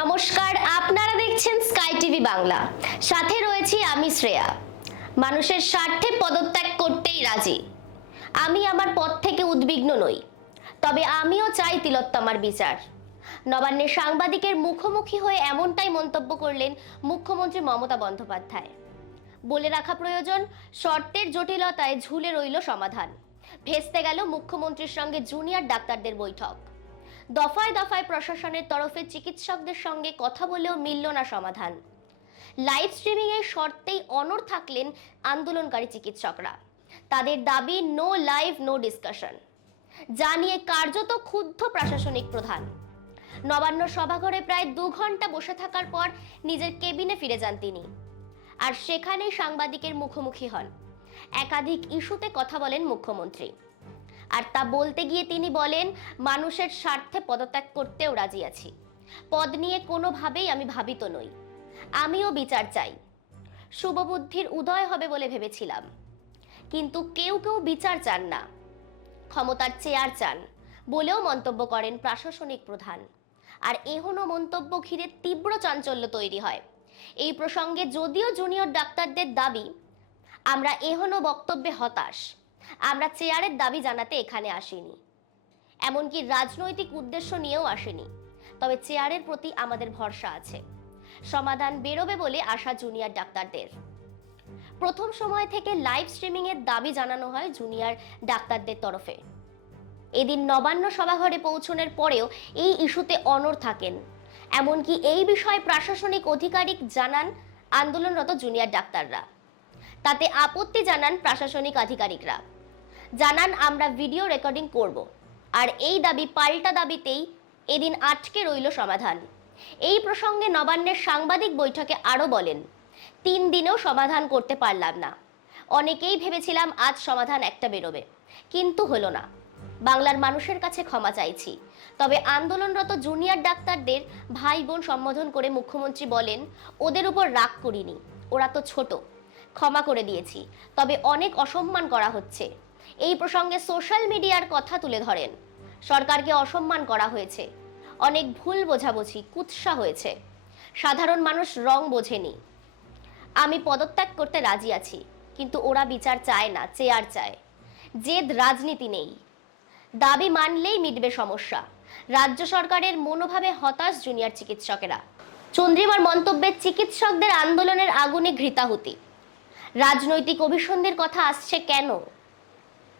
নমস্কার, আপনারা দেখছেন স্কাই টিভি বাংলা। সাথে রয়েছি আমি শ্রেয়া। মানুষের স্বার্থে পদত্যাগ করতেই রাজি। আমি আমার পথ থেকে উদ্বিগ্ন নই। তবে আমিও চাই তিলোত্তমার বিচার। নবান্নের সাংবাদিকের মুখোমুখি হয়ে এমনটাই মন্তব্য করলেন মুখ্যমন্ত্রী মমতা বন্দ্যোপাধ্যায়। বলে রাখা প্রয়োজন, শর্তের জটিলতায় ঝুলে রইল সমাধান। ভেস্তে গেল মুখ্যমন্ত্রীর সঙ্গে জুনিয়র ডাক্তারদের বৈঠক। দফায় দফায় প্রশাসনের তরফে চিকিৎসকদের সঙ্গে কথা বলেও মিলল না সমাধান। লাইভ স্ট্রিমিং এর শর্তেই অনর থাকলেন আন্দোলনকারী চিকিৎসকরা। তাদের দাবি, নো লাইভ, নো ডিসকাশন। যা নিয়ে কার্যত ক্ষুব্ধ প্রশাসনিক প্রধান। নবান্ন সভাঘরে প্রায় দু ঘণ্টা বসে থাকার পর নিজের কেবিনে ফিরে যান তিনি। আর সেখানেই সাংবাদিকের মুখোমুখি হন। একাধিক ইস্যুতে কথা বলেন মুখ্যমন্ত্রী। আর তা বলতে গিয়ে তিনি বলেন, মানুষের স্বার্থে পদত্যাগ করতেও রাজি আছি। পদ নিয়ে কোনোভাবেই আমি ভাবিত নই। আমিও বিচার চাই। শুভবুদ্ধির উদয় হবে বলে ভেবেছিলাম। কিন্তু কেউ কেউ বিচার চান না। ক্ষমতার চেয়ার চান বলেও মন্তব্য করেন প্রশাসনিক প্রধান। আর এহনো মন্তব্য ঘিরে তীব্র চাঞ্চল্য তৈরি হয়। এই প্রসঙ্গে যদিও জুনিয়র ডাক্তারদের দাবি, আমরা এহনো বক্তব্যে হতাশ। আমরা চেয়ারের দাবি জানাতে এখানে আসিনি। এমনকি রাজনৈতিক উদ্দেশ্য নিয়েও আসেনি। তবে চেয়ারের প্রতি আমাদের ভরসা আছে। সমাধান বেরোবে বলে আশা জুনিয়র ডাক্তারদের। প্রথম সময় থেকে লাইভ স্ট্রিমিং এর দাবি জানানো হয় জুনিয়র ডাক্তারদের তরফে। এদিন নবান্ন সভাঘরে পৌঁছনের পরেও এই ইস্যুতে অনড় থাকেন। এমনকি এই বিষয়ে প্রশাসনিক আধিকারিক জানান আন্দোলনরত জুনিয়র ডাক্তাররা। তাতে আপত্তি জানান প্রশাসনিক আধিকারিকরা। জানান, আমরা ভিডিও রেকর্ডিং করব। আর এই দাবি পাল্টা দাবিতেই এদিন আটকে রইল সমাধান। এই প্রসঙ্গে নবান্নের সাংবাদিক বৈঠকে আরও বলেন, তিন দিনেও সমাধান করতে পারলাম না। অনেকেই ভেবেছিলাম আজ সমাধান একটা বেরোবে, কিন্তু হলো না। বাংলার মানুষের কাছে ক্ষমা চাইছি। তবে আন্দোলনরত জুনিয়র ডাক্তারদের ভাই বোন সম্বোধন করে মুখ্যমন্ত্রী বলেন, ওদের উপর রাগ করিনি, ওরা তো ছোট, ক্ষমা করে দিয়েছি। তবে অনেক অসম্মান করা হচ্ছে। এই প্রসঙ্গে সোশ্যাল মিডিয়ার কথা তুলে ধরেন। সরকারকে অসম্মান করা হয়েছে। অনেক ভুল বোঝাবুঝি, কুৎসা হয়েছে। সাধারণ মানুষ রং বোঝেনি। আমি পদত্যাগ করতে রাজি আছি, কিন্তু ওরা বিচার চায় না, চেয়ার চায়। জেদ রাজনীতি নেই। দাবি মানলেই মিটবে সমস্যা। রাজ্য সরকারের মনোভাবে হতাশ জুনিয়র চিকিৎসকেরা। চন্দ্রিমার মন্তব্যে চিকিৎসকদের আন্দোলনের আগুনে ঘৃতাহুতি। রাজনৈতিক অভিসন্ধির কথা আসছে কেন?